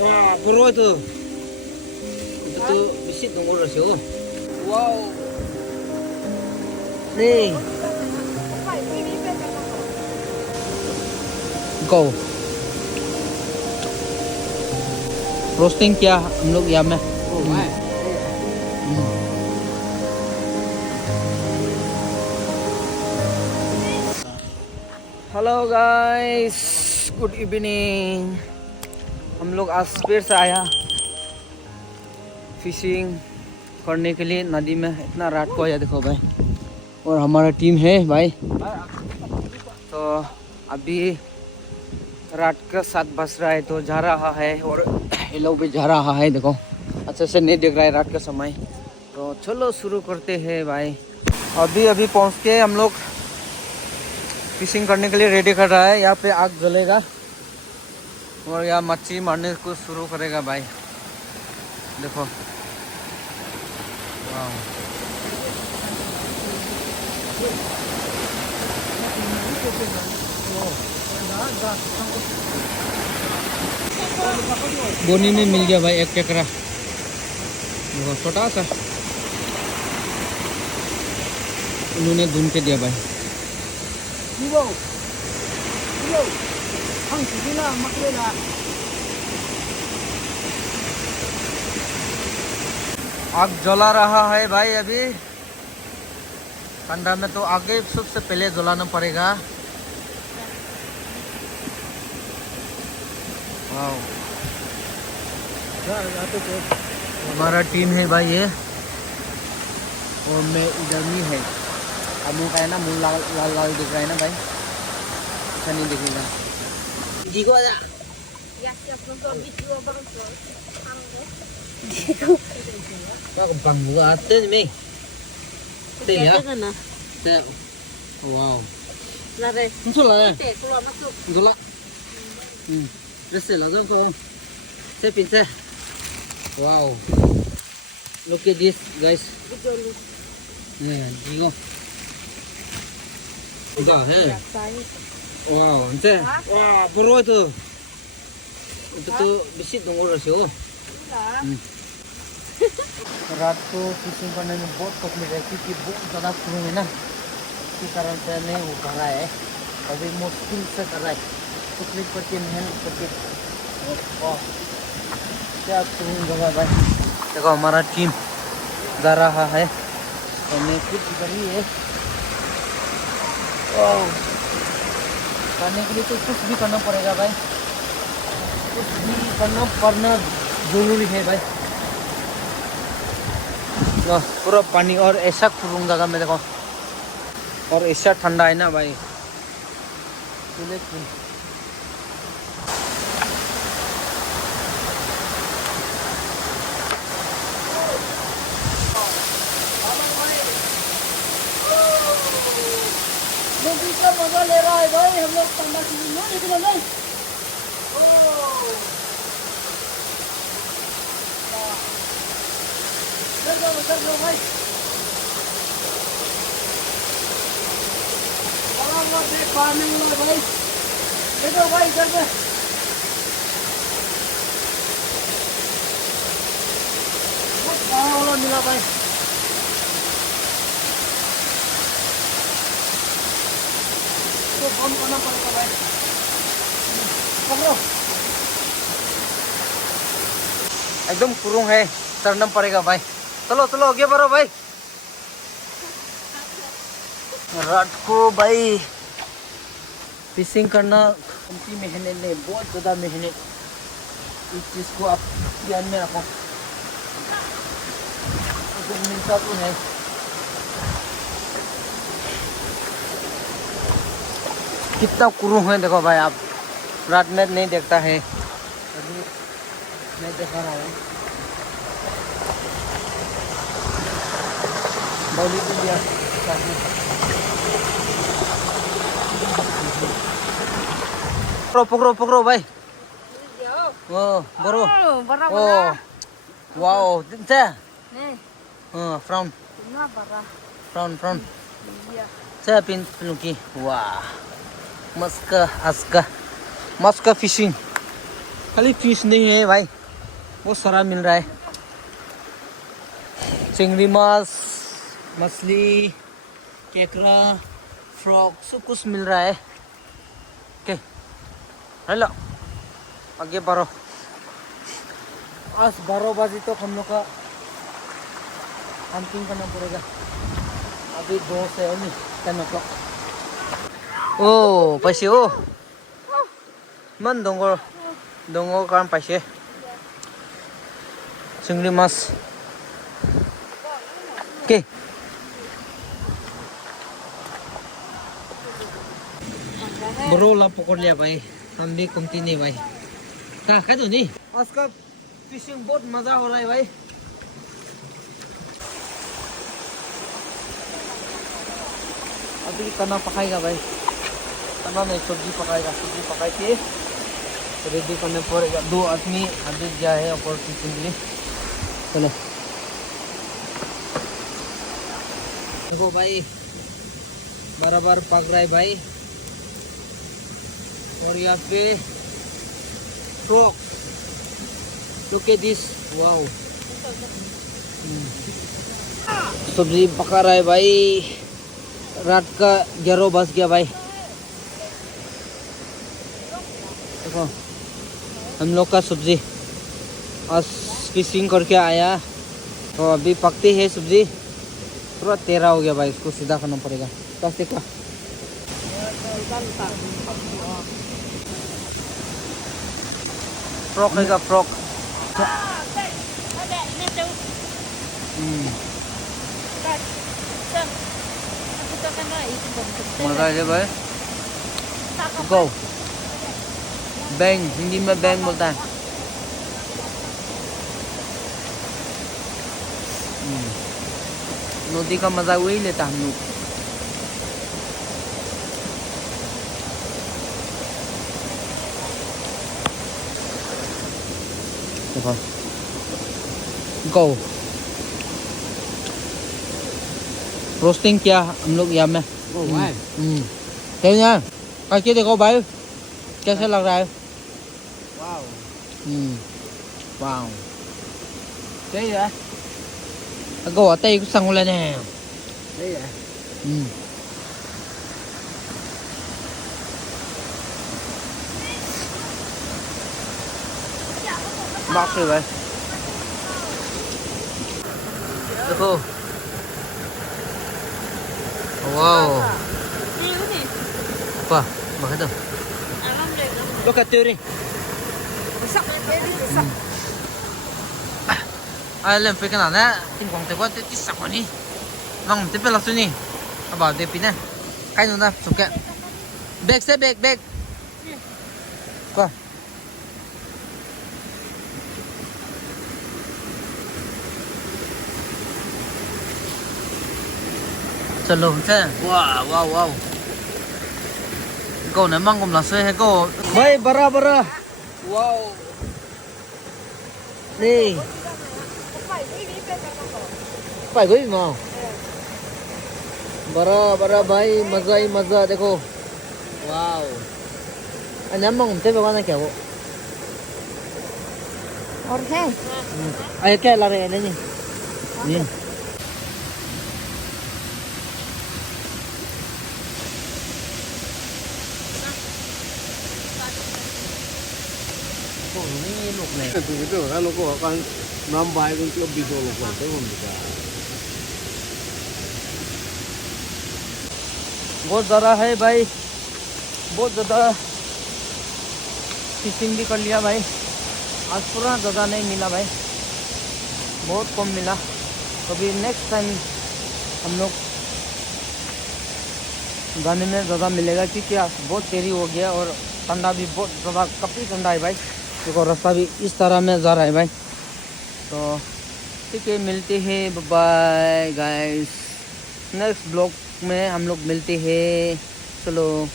Wah, bro itu. Itu tuh bisit nomor rasio. Wow. Nih. Go. Roasting किया हम लोग यहाँ में। Hello guys, good evening. हम लोग आज फिर से आया फिशिंग करने के लिए नदी में। इतना रात को आया देखो भाई, और हमारा टीम है भाई। तो अभी रात का 7 बज रहा है, तो जा रहा है और ये लोग भी जा रहा है। देखो अच्छे से नहीं दिख रहा है रात का समय। तो चलो शुरू करते हैं भाई। अभी पहुंच के हम लोग फिशिंग करने के लिए रेडी कर रहा है। यहाँ पे आग जलेगा और यहाँ मच्छी मारने को शुरू करेगा भाई। देखो वाह, बोनी में मिल गया भाई एक केकड़ा, देखो छोटा सा। उन्होंने ढूंढ के दिया भाई। आग जला रहा है भाई। अभी ठंडा में तो आगे सबसे पहले जलाना पड़ेगा। वाह, हमारा टीम है भाई ये, और मैं इधर में है। अब मुँह का है ना, मुँह लाल लाल लाल दिख रहा है ना भाई, अच्छा नहीं दिखेगा। Digo ya. Ya se afrontó el bicho para Kau kembang juga ada nih. Teh ya. Teh. Wow. Lare. Masuk lah ya. Keluar masuk. Masuk lah. Resel lah tuh. Teh pintar. Wow. Look at this guys. Nih, digo. Udah, he. Wow, ente. Wah, bro itu. Itu tuh bisit nomor rasio. रात को fishing करने में बहुत तकलीफ है, क्योंकि बहुत ज़्यादा सुरूंग है ना, इसी कारण से नहीं हो पा रहा है। अभी मुश्किल से कर रहा है, तकलीफ करके मेहनत करके। क्या सुरूंग जगह भाई। देखो हमारा टीम जा रहा है, और मैं खुद इधर ही है। खाने के लिए तो कुछ भी करना पड़ेगा भाई, कुछ भी करना जरूरी है भाई। पूरा पानी और ऐसा खुरुंग जगह में देखो, और ऐसा ठंडा है ना भाई। का मजा ले रहा है भाई हम लोग ठंडा में, लेकिन नहीं कर दो भाई। देख पानी भाई, देखो भाई इधर में वाला मिला भाई। तो बंद करना पड़ेगा भाई। पकड़ो, एकदम कुरुंग है, चढ़ना पड़ेगा भाई। चलो चलो आगे बढ़ो भाई। रात को भाई फिशिंग करना कमती मेहनत नहीं, बहुत ज़्यादा मेहनत। इस चीज़ को आप ध्यान में रखो, तो मिलता तो है। कितना कुरूं है देखो भाई, आप रात में नहीं देखता है, अभी मैं देखा रहा हूँ। पकड़ो पकड़ो भाई। ओ बरो oh wow tinta front saya peluki. Wah, maska fishing खाली फिश नहीं है भाई, बहुत सारा मिल रहा है। चिंगड़ी माछ, मछली, केकड़ा, फ्रॉक, सब कुछ मिल रहा है। ओके हेलो, आगे बढ़ो। आज 12 बजे तो हम लोग का हंटिंग करना पड़ेगा। अभी 2 से 10 o'clock। ओ पैसे ओ मन दंगो काम पैसे चिंगड़ी माछ के बरो ला पकड़ लिया भाई, हम भी कमती नहीं भाई। कहाँ खा दो नहीं, आज का फिशिंग बहुत मजा हो रहा है भाई। अभी खाना पकाएगा भाई, खाना नहीं सब्जी पकाएगा। सब्जी पकाए के रेडी करने पड़ेगा। 2 आदमी अभी गया है ऊपर फिशिंग के लिए। चलो देखो भाई, बराबर पक रहा है भाई। और यहाँ पे frock, look at this, wow. सब्जी पका रहा है भाई। रात का 11 बज गया भाई। देखो हम लोग का सब्जी आज फिशिंग करके आया, तो अभी पकती है सब्जी। पूरा तेरा हो गया भाई, इसको सीधा करना पड़ेगा प्लास्टिक का। फ्रॉक है का फ्रॉक। मजा है भाई। गो बैंग, हिंदी में बैंग बोलता है। नदी का मजा वही लेता हम लोग। देखो गो रोस्टिंग किया हम लोग यहाँ में। ठीक है, कैसे देखो भाई, कैसे लग रहा है? वाओ वाओ, सही है। गो ở tay cũng sang lên nè. Đấy vậy. Bóc rồi vậy. देखो wow, apa makan tu lo kat tu ni lên phía cái nào đấy tin quảng tây quá tí sặc vào đi vâng tiếp về là suy nhỉ bảo tiếp pin này cái nữa nè chụp cái bag xe bag qua चलो thế wow wow wow câu này mang cùng là xe hay câu bay bara bara wow đi phải gối mà bara bara भाई मजा ही मजा। देखो wow, anh em mong tới vào con kiểu और है ai cái là này này nhỉ ini look này itu kan lo akan nambah itu lebih dulu kan itu bisa बहुत ज़्यादा है भाई, बहुत ज़्यादा फिशिंग भी कर लिया भाई। आज पूरा ज़्यादा नहीं मिला भाई, बहुत कम मिला। कभी नेक्स्ट टाइम हम लोग जाने में ज़्यादा मिलेगा, क्योंकि आज बहुत देरी हो गया और ठंडा भी बहुत ज़्यादा, काफ़ी ठंडा है भाई। देखो रास्ता भी इस तरह में जा रहा है भाई। तो ठीक है, मिलते हैं, बाय गाइस। नेक्स्ट ब्लॉग में हम लोग मिलते हैं। चलो।